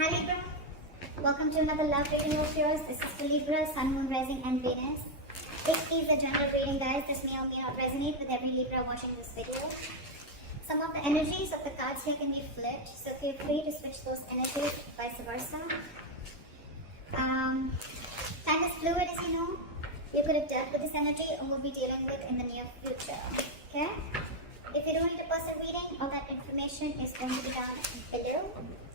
Hi Libra, welcome to another love reading of yours. This is for Libra, Sun, Moon, Rising and Venus. It is a general reading, guys. This may or may not resonate with every Libra watching this video. Some of the energies of the cards here can be flipped, so feel free to switch those energies, vice versa. Time is fluid, as you know. You could have dealt with this energy or will be dealing with in the near future. Okay? If you don't need a personal reading, all that information is going to be down below.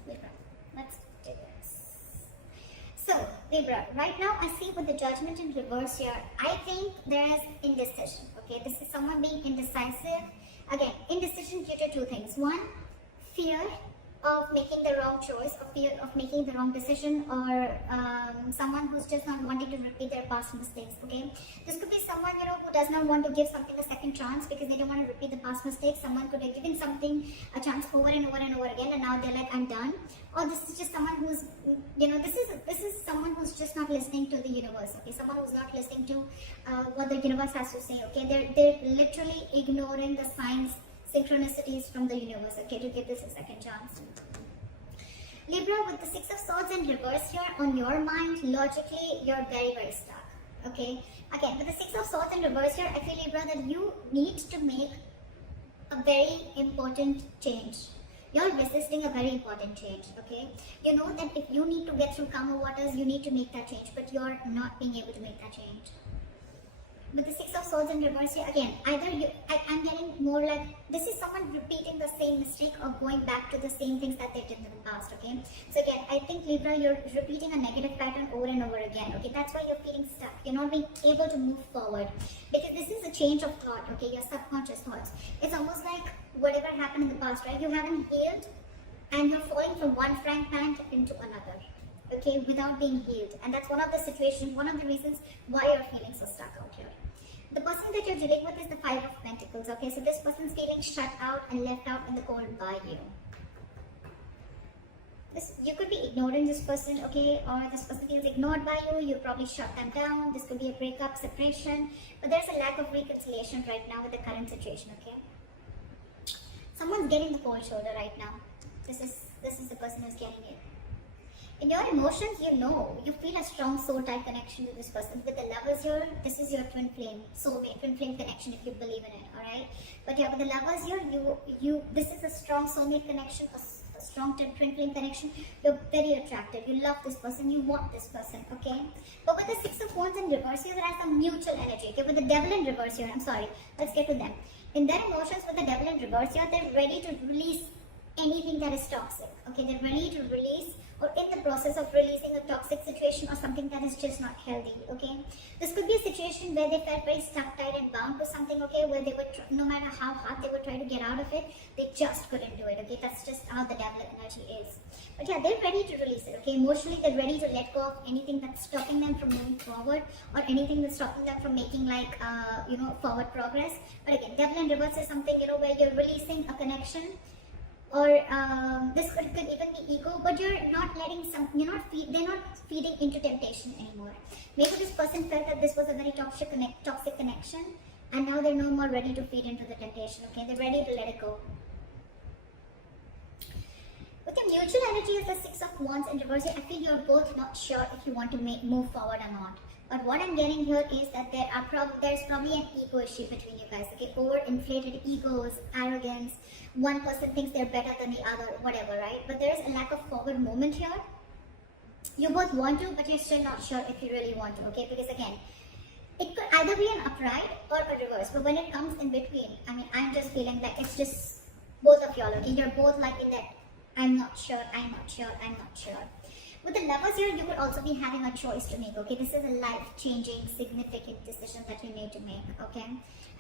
Libra, let's do this. So, Libra, right now I see with the Judgment in reverse here, I think there is indecision. Okay, this is someone being indecisive. Again, indecision due to two things. One, fear of making the wrong choice, or fear of making the wrong decision, or someone who's just not wanting to repeat their past mistakes. Okay, this could be someone, you know, who does not want to give something a second chance because they don't want to repeat the past mistakes. Someone could have given something a chance over and over and over again, and now they're like, I'm done. Or this is just someone who's, you know, this is someone who's just not listening to the universe. Okay, someone who's not listening to what the universe has to say. Okay, they're literally ignoring the signs, synchronicities from the universe, okay, to give this a second chance. Libra, with the Six of Swords in reverse here, on your mind, logically, you're very, very stuck, okay? Again, with the Six of Swords in reverse here, I feel, Libra, that you need to make a very important change. You're resisting a very important change, okay? You know that if you need to get through calmer waters, you need to make that change, but you're not being able to make that change. With the Six of Swords in reverse here, again, either I'm getting more like, this is someone repeating the same mistake or going back to the same things that they did in the past, okay? So again, I think, Libra, you're repeating a negative pattern over and over again, okay? That's why you're feeling stuck. You're not being able to move forward because this is a change of thought, okay? Your subconscious thoughts. It's almost like whatever happened in the past, right? You haven't healed and you're falling from one frying pan into another, okay, without being healed. And that's one of the situations, one of the reasons why you're feeling so stuck out here. The person that you're dealing with is the Five of Pentacles, okay? So this person's feeling shut out and left out in the cold by you. You could be ignoring this person, okay? Or this person feels ignored by you. You probably shut them down. This could be a breakup, separation. But there's a lack of reconciliation right now with the current situation, okay? Someone's getting the cold shoulder right now. This is the person who's getting it. In your emotions, you feel a strong soul type connection to this person. With the Lovers here, this is your twin flame, soulmate, twin flame connection if you believe in it, alright? But here with the Lovers here, this is a strong soulmate connection, a strong twin flame connection. You're very attracted, you love this person, you want this person, okay? But with the Six of Wands in reverse here, there is some mutual energy, okay? With the Devil in reverse here, I'm sorry, let's get to them. In their emotions, with the Devil in reverse here, they're ready to release anything that is toxic, okay? They're ready to release or in the process of releasing a toxic situation or something that is just not healthy, okay? This could be a situation where they felt very stuck, tied and bound to something, okay? Where they would, no matter how hard they would try to get out of it, they just couldn't do it, okay? That's just how the Devil energy is. But yeah, they're ready to release it, okay? Emotionally, they're ready to let go of anything that's stopping them from moving forward or anything that's stopping them from making like, forward progress. But again, Devil in reverse is something, where you're releasing a connection, or this could even be ego, but you're not letting they're not feeding into temptation anymore. Maybe this person felt that this was a very toxic connection, and now they're no more ready to feed into the temptation, okay? They're ready to let it go. With the mutual energy of the Six of Wands in reverse, I feel you're both not sure if you want to move forward or not. But what I'm getting here is that there's probably an ego issue between you guys, okay? Overinflated egos, arrogance. One person thinks they're better than the other, whatever, right? But there is a lack of forward movement here. You both want to, but you're still not sure if you really want to, okay? Because again, it could either be an upright or a reverse. But when it comes in between, I mean, I'm just feeling that it's just both of y'all, okay? You're both like in that, I'm not sure, I'm not sure, I'm not sure. With the Lovers here, you could also be having a choice to make, okay? This is a life-changing, significant decision that you need to make, okay?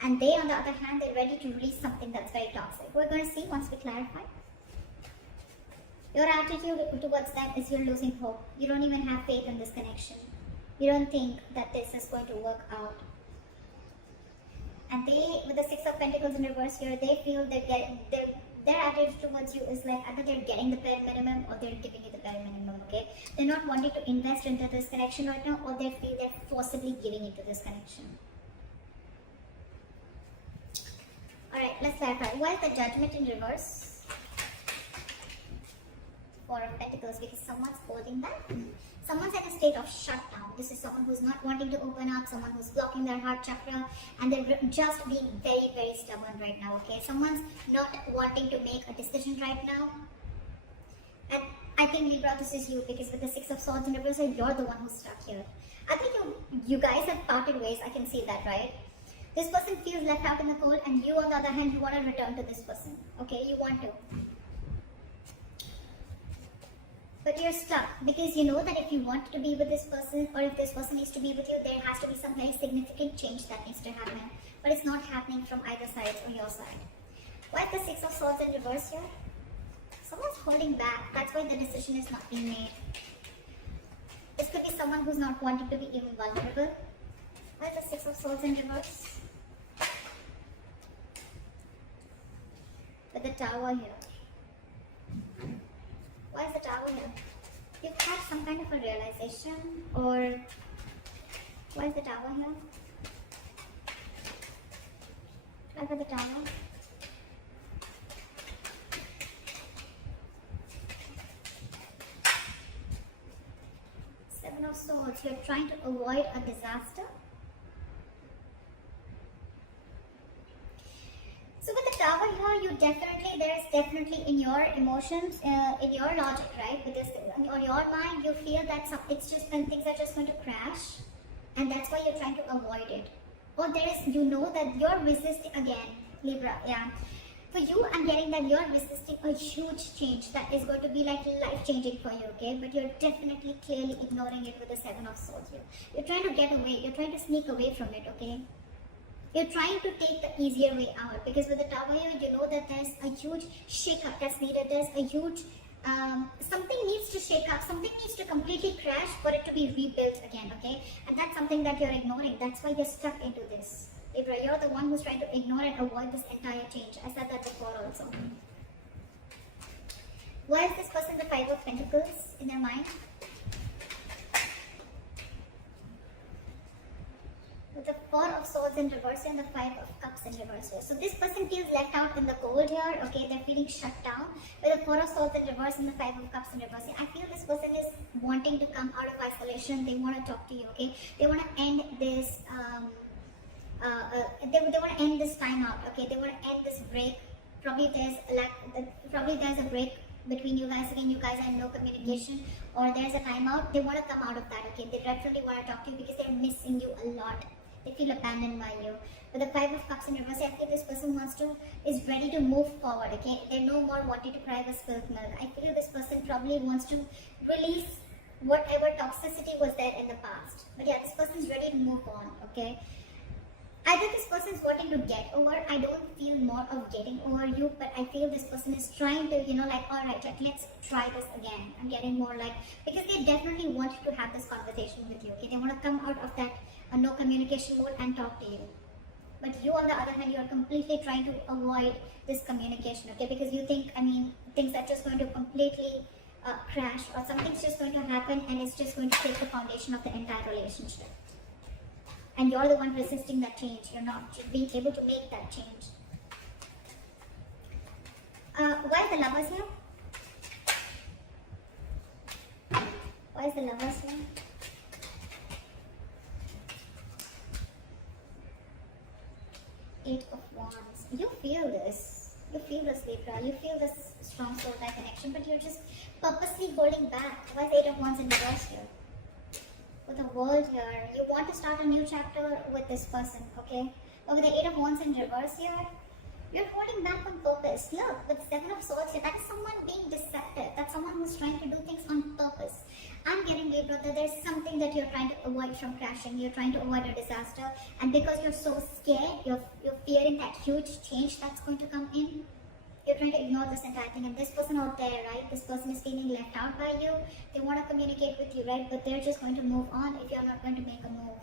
And they, on the other hand, they're ready to release something that's very toxic. We're going to see once we clarify. Your attitude towards them is you're losing hope. You don't even have faith in this connection. You don't think that this is going to work out. And they, with the Six of Pentacles in reverse here, they feel their attitude towards you is like either they're getting the bare minimum or they're giving you the bare minimum, okay? They're not wanting to invest into this connection right now, or they feel they're forcibly giving into this connection. Alright, let's clarify. Why is the Judgment in reverse? Four of Pentacles, because someone's holding back. Someone's in a state of shutdown. This is someone who's not wanting to open up, someone who's blocking their heart chakra, and they're just being very, very stubborn right now, okay? Someone's not wanting to make a decision right now. And I think, Libra, this is you, because with the Six of Swords in reverse, you're the one who's stuck here. I think you guys have parted ways. I can see that, right? This person feels left out in the cold, and you, on the other hand, you want to return to this person, okay? You want to. But you're stuck, because you know that if you want to be with this person, or if this person needs to be with you, there has to be some very significant change that needs to happen. But it's not happening from either side or your side. Why is the Six of Swords in reverse here? Someone's holding back. That's why the decision is not being made. This could be someone who's not wanting to be even vulnerable. Why is the Six of Swords in reverse? With the Tower here. Why is the Tower here? You've had some kind of a realization, or why is the Tower here? Why is the Tower? Seven of Swords. You're trying to avoid a disaster. So with the Tower here, there is definitely in your emotions, in your logic, right? Because on your mind, you feel that it's just when things are just going to crash, and that's why you're trying to avoid it. Or you know that you're resisting again, Libra, yeah. For you, I'm getting that you're resisting a huge change that is going to be like life-changing for you, okay? But you're definitely clearly ignoring it with the Seven of Swords here. You're trying to get away. You're trying to sneak away from it, okay? You're trying to take the easier way out, because with the Tower here, you know that there's a huge shake-up that's needed. There's a huge, something needs to shake up. Something needs to completely crash for it to be rebuilt again, okay? And that's something that you're ignoring. That's why you're stuck into this. Libra, you're the one who's trying to ignore and avoid this entire change. I said that before also. Why is this person the Five of Pentacles in their mind? With the Four of Swords in reverse and the Five of Cups in reverse here. So this person feels left out in the cold here, okay? They're feeling shut down. With the Four of Swords in reverse and the Five of Cups in reverse here. I feel this person is wanting to come out of isolation. They want to talk to you, okay? They want to end this, they want to end this time out, okay? They want to end this break. Probably there's a break between you guys. Again, you guys are in no communication, or there's a timeout. They want to come out of that, okay? They definitely want to talk to you because they're missing you a lot. They feel abandoned by you. With the Five of Cups in reverse, I feel this person is ready to move forward, okay? They're no more wanting to cry the spilled milk. I feel this person probably wants to release whatever toxicity was there in the past. But yeah, this person is ready to move on, okay? Either this person is wanting to get over. I don't feel more of getting over you, but I feel this person is trying to, alright, let's try this again. I'm getting more because they definitely want to have this conversation with you, okay? They want to come out of that no communication mode and talk to you. But you, on the other hand, you are completely trying to avoid this communication, okay? Because you think, things are just going to completely crash, or something's just going to happen and it's just going to take the foundation of the entire relationship. And you're the one resisting that change. You're not being able to make that change. Why is the Lovers here? Why is the Lovers here? Eight of Wands. You feel this. You feel this, Libra. You feel this strong soul-like connection, but you're just purposely holding back. Why is the Eight of Wands in reverse here? With the World here, you want to start a new chapter with this person, okay? But with the Eight of Wands in reverse here, you're holding back on purpose. Look, with the Seven of Swords here, that is someone being deceptive. That's someone who's trying to do things on purpose. I'm getting, Libra, that there's something that you're trying to avoid from crashing. You're trying to avoid a disaster, and because you're so scared, you're fearing that huge change that's going to come in. You're trying to ignore this entire thing, and this person out there, right? This person is feeling left out by you. They want to communicate with you, right? But they're just going to move on if you're not going to make a move.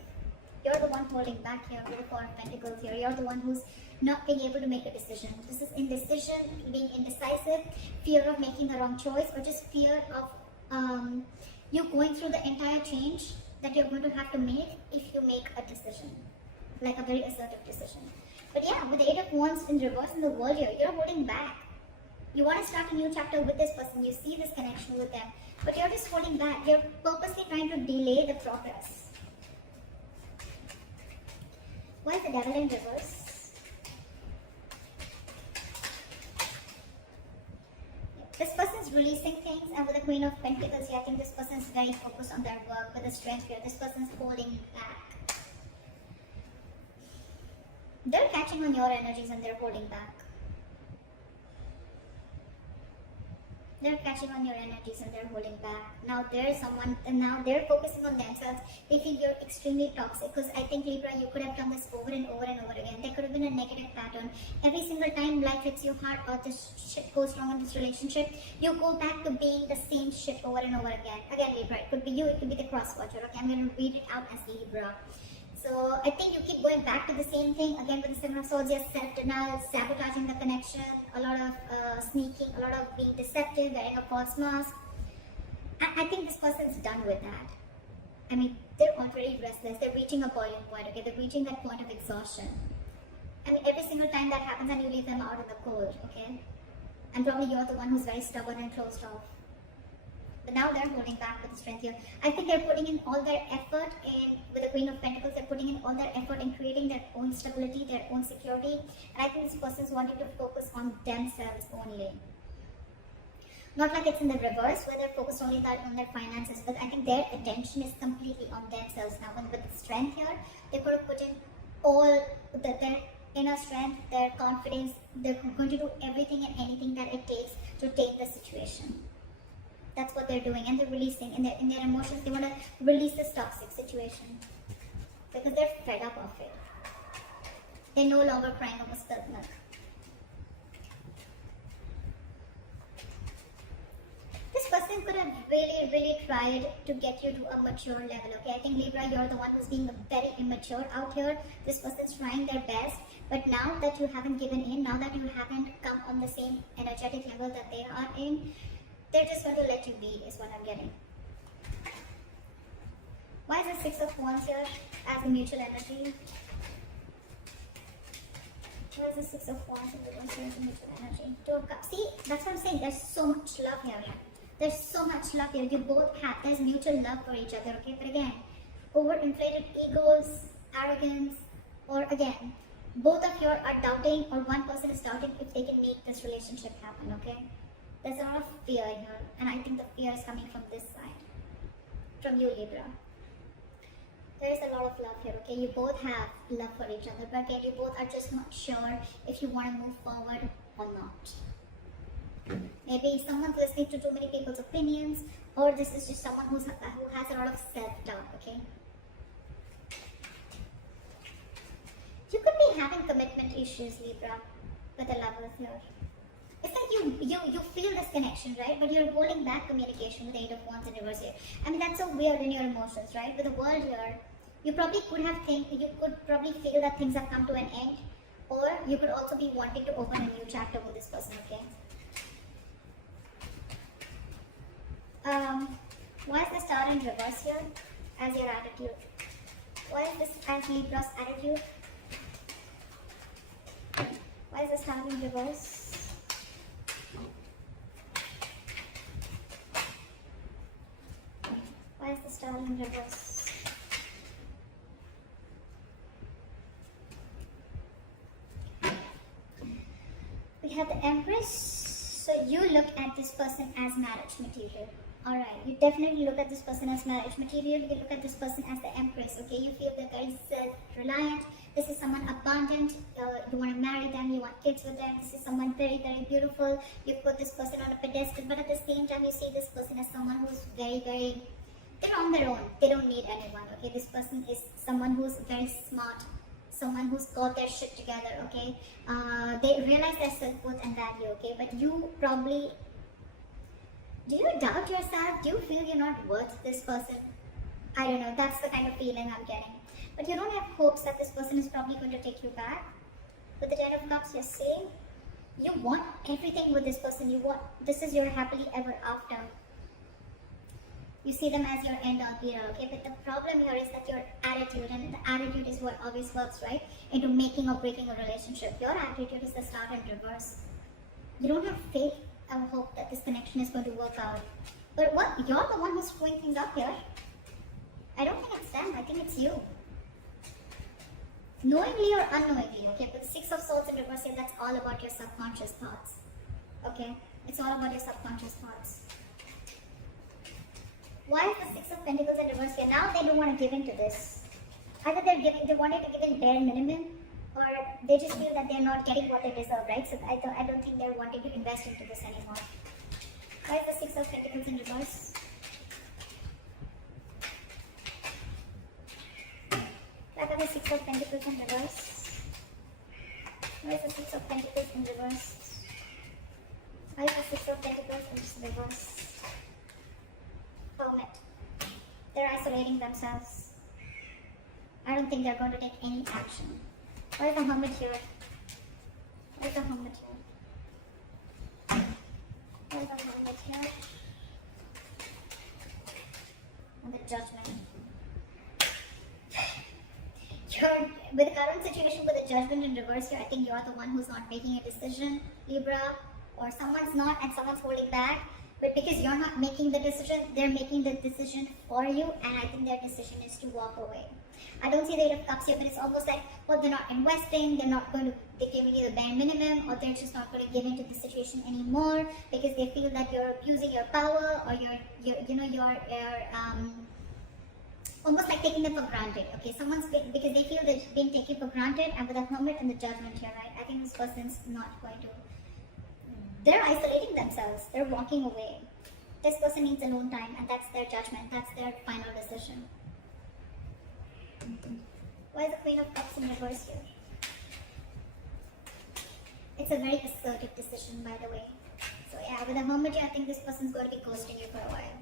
You're the one holding back here with the Four of Pentacles here. You're the one who's not being able to make a decision. This is indecision, being indecisive, fear of making the wrong choice, or just fear of you going through the entire change that you're going to have to make if you make a decision, like a very assertive decision. But yeah, with the Eight of Wands in reverse in the World here, you're holding back. You want to start a new chapter with this person. You see this connection. emotional with them. But you're just holding back. You're purposely trying to delay the progress. Why is the devil in reverse? This person is releasing things, and with the Queen of Pentacles here, I think this person is very focused on their work with the strength here. This person is holding back. They're catching on your energies and they're holding back. They're catching on your energies and they're holding back. Now there's someone, and now they're focusing on themselves. They feel you're extremely toxic, because I think, Libra, you could have done this over and over and over again. There could have been a negative pattern. Every single time life hits you hard or this shit goes wrong in this relationship, you go back to being the same shit over and over again. Again, Libra, it could be you, it could be the cross watcher. Okay, I'm going to read it out as Libra. So I think you keep going back to the same thing. Again, with the Seven of Swords, yes, self-denial, sabotaging the connection, a lot of sneaking, a lot of being deceptive, wearing a false mask. I think this person's done with that. I mean, they're already restless. They're reaching a boiling point, okay? They're reaching that point of exhaustion. I mean, every single time that happens and you leave them out in the cold, okay? And probably you're the one who's very stubborn and closed off. But now they're holding back with the strength here. I think they're putting in all their effort in, with the Queen of Pentacles, they're putting in all their effort in creating their own stability, their own security. And I think this person's wanting to focus on themselves only. Not like it's in the reverse, where they're focused only on their finances, but I think their attention is completely on themselves now. And with the strength here, they could have put in all their inner strength, their confidence. They're going to do everything and anything that it takes to take the situation. That's what they're doing, and they're releasing in their emotions. They want to release this toxic situation because they're fed up of it. They're no longer crying over spilt milk. This person could have really tried to get you to a mature level, okay? I think, Libra, you're the one who's being very immature out here. This person's trying their best, but now that you haven't given in, now that you haven't come on the same energetic level that they are in, they're just going to let you be, is what I'm getting. Why is the Six of Wands here as a mutual energy? Why is the Six of Wands in reverse here as a mutual energy? Two of Cups. See, that's what I'm saying. There's so much love here. There's so much love here. You both have, there's mutual love for each other, okay? But again, overinflated egos, arrogance, or again, both of you are doubting, or one person is doubting if they can make this relationship happen, okay? There's a lot of fear here, and I think the fear is coming from this side, from you, Libra. There is a lot of love here, okay? You both have love for each other, but again, you both are just not sure if you want to move forward or not. Maybe someone's listening to too many people's opinions, or this is just someone who has a lot of self-doubt, okay? You could be having commitment issues, Libra, with the Lovers here. It's like you feel this connection, right? But you're holding back communication with the Eight of Wands in reverse here. I mean, that's so weird in your emotions, right? With the World here, you probably could probably feel that things have come to an end, or you could also be wanting to open a new chapter with this person, okay? Why is the Star in reverse here as your attitude? Why is this as Libra's attitude? Why is the Star in reverse? Why is the Star in reverse? We have the Empress. So you look at this person as marriage material. Alright, you definitely look at this person as marriage material. You look at this person as the Empress, okay? You feel that they're self-reliant. This is someone abundant. You want to marry them, you want kids with them. This is someone very beautiful. You put this person on a pedestal, but at the same time, you see this person as someone who's very they're on their own. They don't need anyone, okay? This person is someone who's very smart, someone who's got their shit together, okay? They realize their self-worth and value, okay? But you probably, do you doubt yourself? Do you feel you're not worth this person? I don't know, that's the kind of feeling I'm getting. But you don't have hopes that this person is probably going to take you back. With the Ten of Cups, you're saying you want everything with this person. You want, this is your happily ever after. You see them as your end all be all, okay? But the problem here is that your attitude, and the attitude is what always works, right? Into making or breaking a relationship. Your attitude is the Star in reverse. You don't have faith I hope that this connection is going to work out. But what? You're the one who's screwing things up here. I don't think it's them. I think it's you. Knowingly or unknowingly, okay? But the Six of Swords in reverse here, that's all about your subconscious thoughts. Okay? It's all about your subconscious thoughts. Why is the Six of Pentacles in reverse here? Now they don't want to give in to this. Either they wanted to give in bare minimum, or they just feel that they're not getting what they deserve, right? So I don't think they're wanting to invest into this anymore. Why is the Six of Pentacles in reverse? Why are the Six of Pentacles in reverse? Why is the Six of Pentacles in reverse? Why is the Six of Pentacles in reverse? Hermit. They're isolating themselves. I don't think they're going to take any action. Why is the Hermit here? Why is the Hermit here? Why is the Hermit here? And the Judgment. With the current situation with the Judgment in reverse here, I think you're the one who's not making a decision, Libra, or someone's not and someone's holding back. But because you're not making the decision, they're making the decision for you, and I think their decision is to walk away. I don't see the Eight of Cups here, but it's almost like, well, they're not investing, they're giving you the bare minimum, or they're just not going to give into the situation anymore because they feel that you're abusing your power, or you're almost like taking them for granted. Okay, because they feel they're being taken for granted, and with the Hermit and the Judgment here, right? I think this person's not going to. They're isolating themselves. They're walking away. This person needs alone time, and that's their judgment. That's their final decision. Why is the Queen of Cups in reverse here? It's a very assertive decision, by the way. So yeah, with the Hermit, I think this person's going to be ghosting you for a while.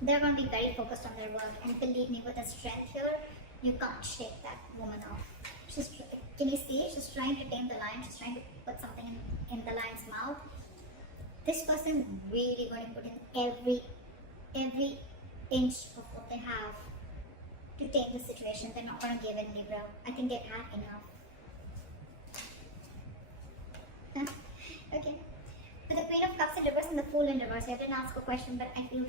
They're going to be very focused on their work, and believe me, with the strength here, you can't shake that woman off. Can you see? She's trying to tame the lion. She's trying to put something in the lion's mouth. This person really going to put in every inch of what they have to tame the situation. They're not going to give in, Libra. I think they've had enough. Okay. With the Queen of Cups in reverse and the Fool in reverse, I didn't ask a question, but I feel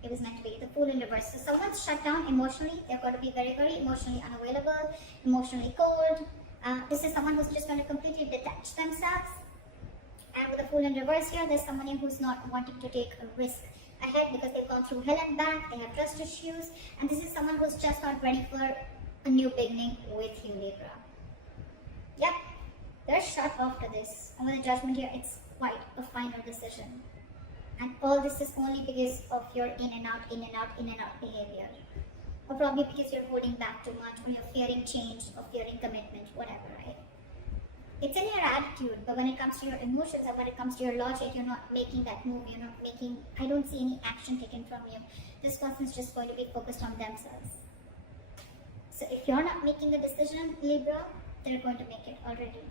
it was meant to be. The Fool in reverse. So someone's shut down emotionally. They're going to be very, very emotionally unavailable, emotionally cold. This is someone who's just going to completely detach themselves. And with the Fool in reverse here, there's someone who's not wanting to take a risk ahead because they've gone through hell and back. They have trust issues. And this is someone who's just not ready for a new beginning with you, Libra. Yep. They're shut after this. And with the Judgment here, it's quite a final decision. And all this is only because of your in and out behavior. Or probably because you're holding back too much, or you're fearing change, or fearing commitment, whatever, right? It's in your attitude, but when it comes to your emotions or when it comes to your logic, you're not making that move, I don't see any action taken from you. This person's just going to be focused on themselves. So if you're not making the decision, Libra, they're going to make it already.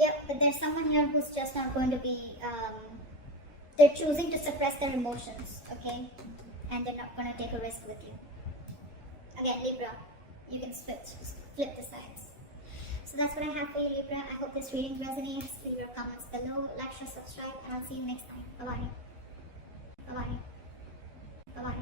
Yeah, but there's someone here who's just not going to be, they're choosing to suppress their emotions, okay? And they're not going to take a risk with you. Again, Libra, you can flip the sides. So that's what I have for you, Libra. I hope this reading resonates. Leave your comments below, like, share, subscribe, and I'll see you next time. Bye-bye. Bye-bye. Bye-bye.